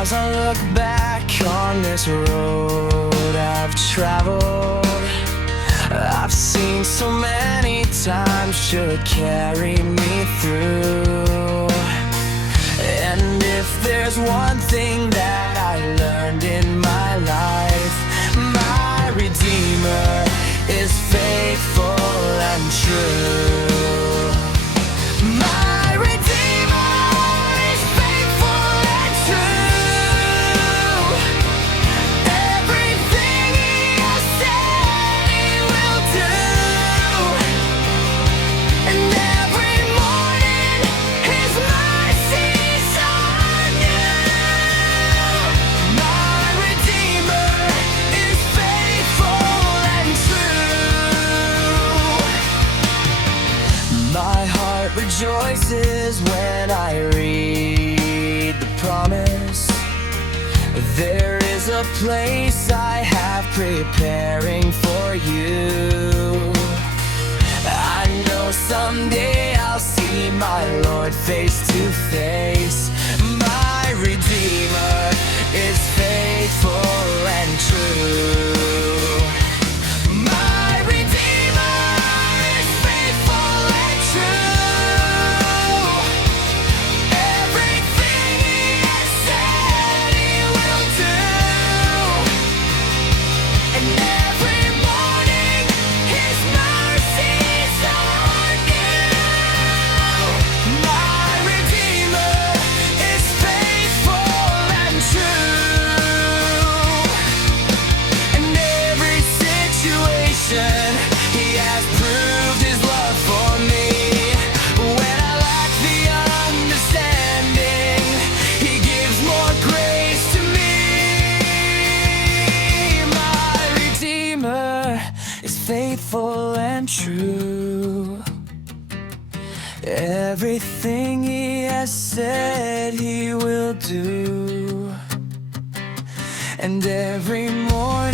As I look back on this road I've traveled, I've seen so many times should carry me through. And if there's one thing that I learned in my life, my Redeemer is faithful and true. My Redeemer is faithful and true. Everything He has said He will do. And every morning His mercies are new. My Redeemer is faithful and true. My heart rejoices when I read the promise. There is a place I have preparing for you. I know someday I'll see my Lord face to face. My Redeemer is faithful and true. My Redeemer is faithful and true. Everything He has said He will do. And every morning His mercies are new. My Redeemer is faithful and true. In every situation He has proved His love for me. When I lack the understanding, He gives more grace to me. My Redeemer is faithful and true. Everything He has said He will do. And every morning